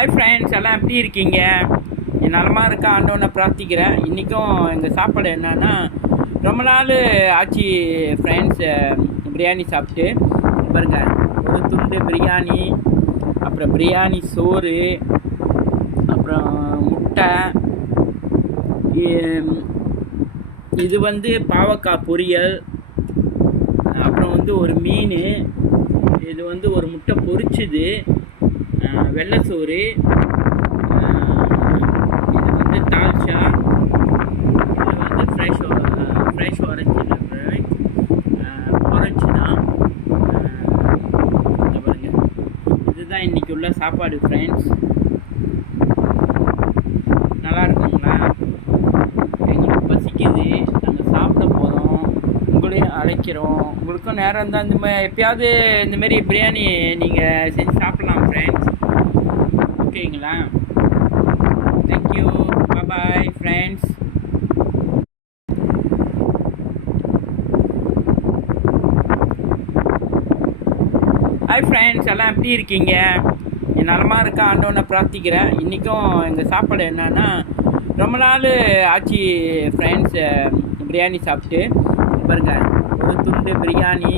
Hi friends, எல்லாம் எப்படி இருக்கீங்க? நலமாக இருக்கா ஆண்டவனை பிரார்த்திக்கிறேன். இன்றைக்கும் எங்கள் சாப்பாடு என்னன்னா, ரொம்ப நாள் ஆச்சு ஃப்ரெண்ட்ஸ் பிரியாணி சாப்பிட்டு. பாருங்க, ஒரு துண்டு பிரியாணி, அப்புறம் பிரியாணி சோறு, அப்புறம் முட்டை, இது பாவக்காய் பொரியல், அப்புறம் ஒரு மீன், இது ஒரு முட்டை பொரிச்சுது, வெள்ளை சோறு, இது தால்ச்சா, இது ஃப்ரெஷ் ஆரஞ்சு ஆரஞ்சு தான். பாருங்க, இதுதான் இன்றைக்கி உள்ள சாப்பாடு ஃப்ரெண்ட்ஸ். நல்லா இருக்குங்களா? எங்களுக்கு பசிக்குது, நாங்கள் சாப்பிட போகிறோம், உங்களையும் அழைக்கிறோம். உங்களுக்கும் நேரம் இருந்தால் எப்பயாவது இந்தமாரி பிரியாணி நீங்கள் செஞ்சு சாப்பிட்லாம் ஃப்ரெண்ட்ஸ். ஓகேங்களா? Thank you, bye friends. Hi friends, எல்லாம் எப்படி இருக்கீங்க? நலமாக இருக்கா ஆண்டவனை பிரார்த்திக்கிறேன். இன்றைக்கும் எங்கள் சாப்பாடு என்னன்னா, ரொம்ப நாள் ஆச்சு ஃப்ரெண்ட்ஸ் பிரியாணி சாப்பிட்டு. பாருங்க, ஒரு துண்டு பிரியாணி,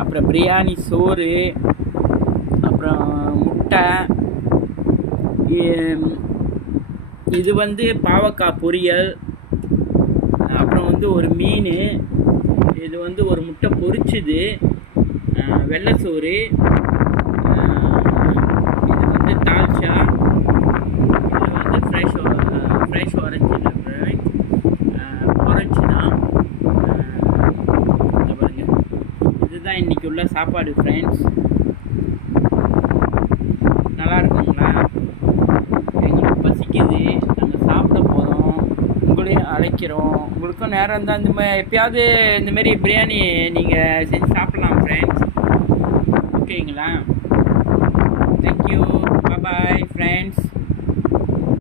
அப்புறம் பிரியாணி சோறு, அப்புறம் முட்டை, இது பாவக்காய் பொரியல், அப்புறம் ஒரு மீன், இது ஒரு முட்டை பொரிச்சுது, வெள்ளை சோறு, இது தால்ச்சா, இது ஃப்ரெஷ் ஆரஞ்சு ஆரஞ்சு தான். பாருங்க, இதுதான் இன்றைக்கி உள்ள சாப்பாடு ஃப்ரெண்ட்ஸ். நல்லா இருக்குங்களா? எங்களுக்கு பசிக்குது, நாங்கள் சாப்பிட போகிறோம், உங்களையும் அழைக்கிறோம். உங்களுக்கும் நேரம் இருந்தால் எப்பயாவது இந்தமாரி பிரியாணி நீங்கள் செஞ்சு சாப்பிட்லாம் ஃப்ரெண்ட்ஸ். ஓகேங்களா?